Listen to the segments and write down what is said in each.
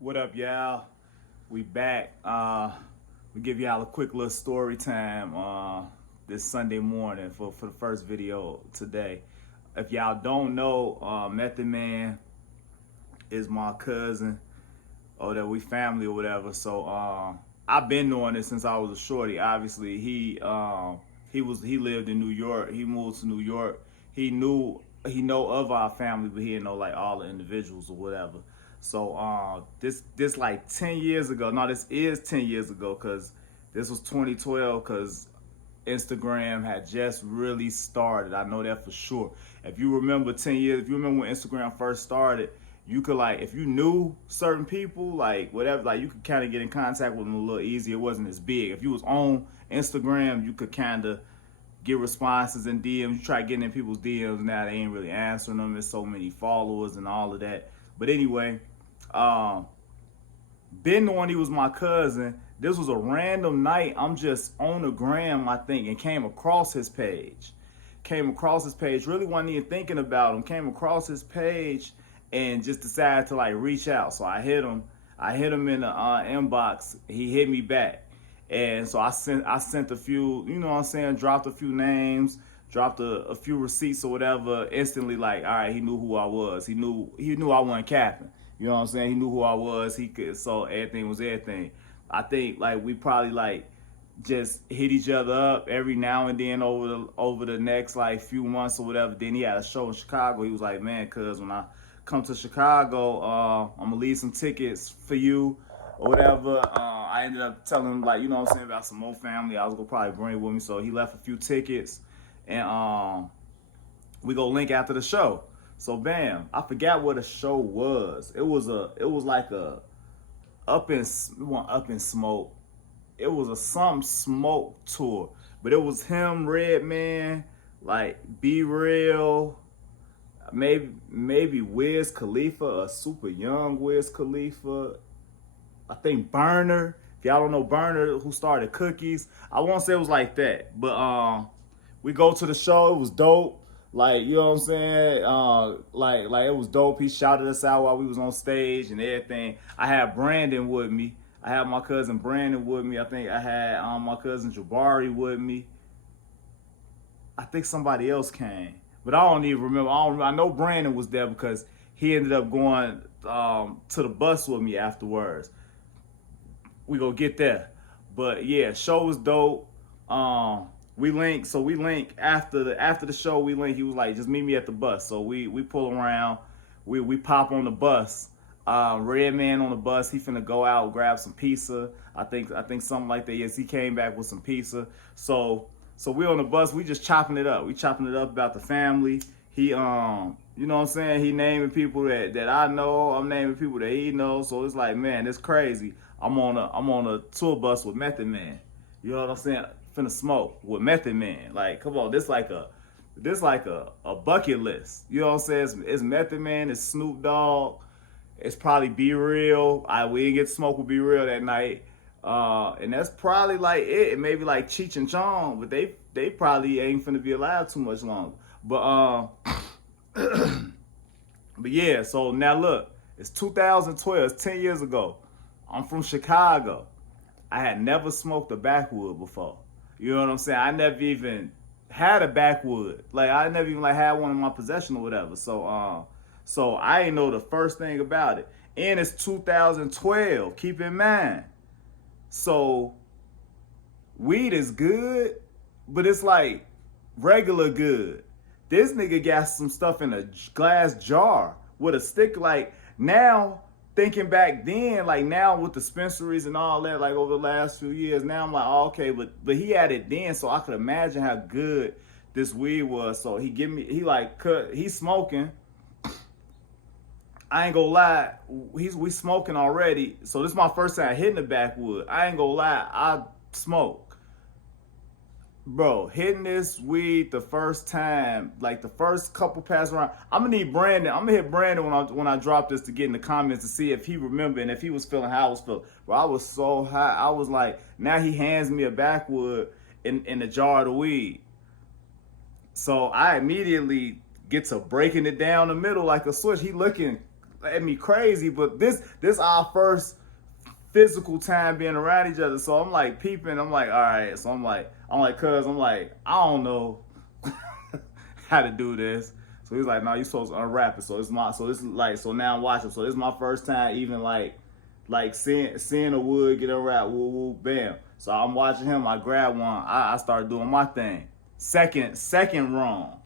What up, y'all? We back. We give y'all a quick little story time this Sunday morning for the first video today. If y'all don't know, Method Man is my cousin, or that we family or whatever. So I've been knowing this since I was a shorty. Obviously, he lived in New York. He moved to New York. He know of our family, but he didn't know like all the individuals or whatever. So this like 10 years ago. No, this is 10 years ago because this was 2012 because Instagram had just really started. I know that for sure. If you remember 10 years, if you remember when Instagram first started, you could like, if you knew certain people, like whatever, like you could kind of get in contact with them a little easier. It wasn't as big. If you was on Instagram, you could kind of get responses in DMs. You try getting in people's DMs now, they ain't really answering them. There's so many followers and all of that. But anyway, been knowing he was my cousin. This was a random night. I'm just on the gram, I think, and came across his page. Really wasn't even thinking about him. Came across his page and just decided to like reach out. So I hit him. In the inbox. He hit me back. And so I sent a few, you know what I'm saying, dropped a few names, dropped a few receipts or whatever. Instantly, like, all right, he knew who I was. He knew I wasn't capping. You know what I'm saying? He knew who I was. He could, so everything was everything. I think like we probably like just hit each other up every now and then over the next like few months or whatever. Then he had a show in Chicago. He was like, man, cuz when I come to Chicago, I'm gonna leave some tickets for you or whatever. I ended up telling him like, you know what I'm saying, about some more family. I was gonna probably bring it with me. So he left a few tickets and we go link after the show. So bam, I forgot what the show was. It was like a up in smoke. It was a some smoke tour, but it was him, Redman, like Be Real, maybe Wiz Khalifa, a super young Wiz Khalifa. I think Burner. If y'all don't know Burner, who started Cookies, I won't say it was like that, but we go to the show. It was dope. Like, you know what I'm saying? Like it was dope. He shouted us out while we was on stage and everything. I had Brandon with me. I had my cousin Brandon with me. I think I had my cousin Jabari with me. I think somebody else came, but I don't even remember. I know Brandon was there because he ended up going to the bus with me afterwards. We go get there. But yeah, show was dope. We link after the show. We link. He was like, just meet me at the bus. So we pull around. We pop on the bus. Redman on the bus. He finna go out grab some pizza. I think something like that. Yes, he came back with some pizza. So we on the bus. We just chopping it up. We chopping it up about the family. He you know what I'm saying? He naming people that I know. I'm naming people that he knows. So it's like, man, it's crazy. I'm on a tour bus with Method Man. You know what I'm saying? Finna smoke with Method Man. Like, come on, this like a bucket list. You know what I'm saying? It's Method Man, it's Snoop Dogg, it's probably Be Real. We didn't get to smoke with Be Real that night. And that's probably like it. Maybe like Cheech and Chong, but they probably ain't finna be alive too much longer. But but yeah, so now look, it's 2012, it's 10 years ago. I'm from Chicago. I had never smoked a Backwood before. You know what I'm saying? I never even had a Backwood. Like I never even like had one in my possession or whatever. So I ain't know the first thing about it. And it's 2012. Keep in mind. So weed is good, but it's like regular good. This nigga got some stuff in a glass jar with a stick. Like now, thinking back then, like now with dispensaries and all that, like over the last few years, now I'm like, oh, okay, but he had it then, so I could imagine how good this weed was. So he's smoking. I ain't gonna lie, we smoking already. So this is my first time hitting the Backwood. I ain't gonna lie, I smoke. Bro, hitting this weed the first time, like the first couple pass around. I'm gonna need Brandon. I'm gonna hit Brandon when I drop this to get in the comments to see if he remember and if he was feeling how I was feeling. Bro, I was so high. I was like, now he hands me a Backwood in a jar of the weed. So I immediately get to breaking it down the middle like a switch. He looking at me crazy, but this our first physical time being around each other. So I'm like peeping. I'm like, all right. So I'm like, cuz I'm like, I don't know how to do this. So he's like, no, you supposed to unwrap it. So it's my, so it's like, so now I'm watching. So this is my first time even like seeing a wood get unwrapped. Woo woo, bam. So I'm watching him. I grab one. I start doing my thing. Second wrong.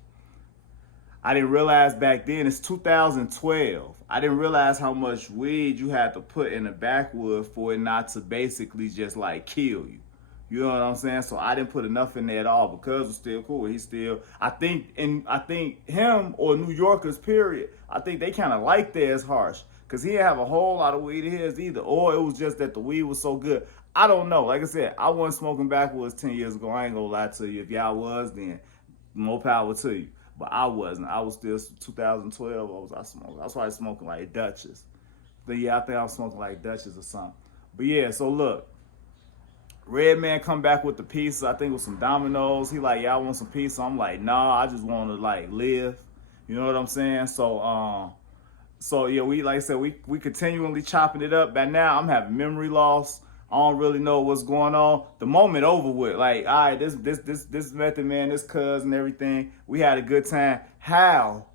I didn't realize back then, it's 2012. I didn't realize how much weed you had to put in the backwood for it not to basically just like kill you. You know what I'm saying? So I didn't put enough in there at all because it's still cool. He's still, I think him or New Yorkers, period, I think they kind of like theirs harsh because he didn't have a whole lot of weed in his either. Or it was just that the weed was so good. I don't know. Like I said, I wasn't smoking backwoods 10 years ago. I ain't gonna lie to you. If y'all was, then more power to you. But I wasn't. I was still 2012. I smoked. I was probably smoking like Dutchess. But yeah, I think I was smoking like Dutchess or something. But yeah, so look, Red Man come back with the pizza. I think it was some Domino's. He like, yeah, I want some pizza. I'm like, nah, I just want to like live. You know what I'm saying? So yeah, we like I said, we continually chopping it up. By now, I'm having memory loss. I don't really know what's going on. The moment over with. Like, all right, this Method Man, this cuz and everything. We had a good time. How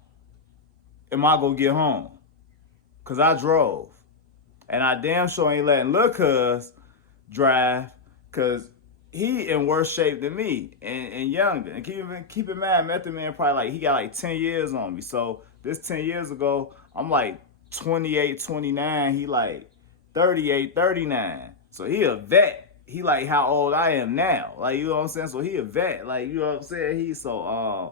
am I gonna get home? Cause I drove. And I damn sure ain't letting Lil Cuz drive. Cause he in worse shape than me and younger. And keep in mind, Method Man probably like, he got like 10 years on me. So this 10 years ago, I'm like 28, 29. He like 38, 39. So he a vet. He like how old I am now. Like, you know what I'm saying? So he a vet. Like, you know what I'm saying?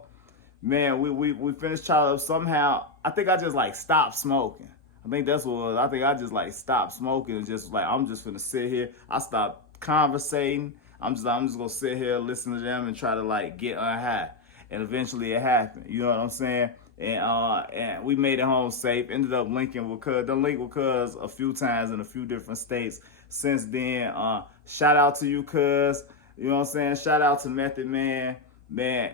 Man, we finished chopping up somehow. I think I just like stopped smoking. I think that's what it was. I think I just like stopped smoking and just like, I'm just finna sit here. I stopped conversating. I'm just gonna sit here, listen to them and try to like get unhigh. And eventually it happened. You know what I'm saying? And we made it home safe. Ended up linking with Cuz. Done linked with Cuz a few times in a few different states since then. Shout out to you, Cuz. You know what I'm saying? Shout out to Method Man. Man,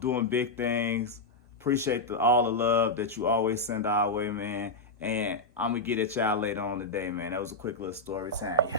doing big things. Appreciate all the love that you always send our way, man. And I'm gonna get at y'all later on today, man. That was a quick little story time. Yeah.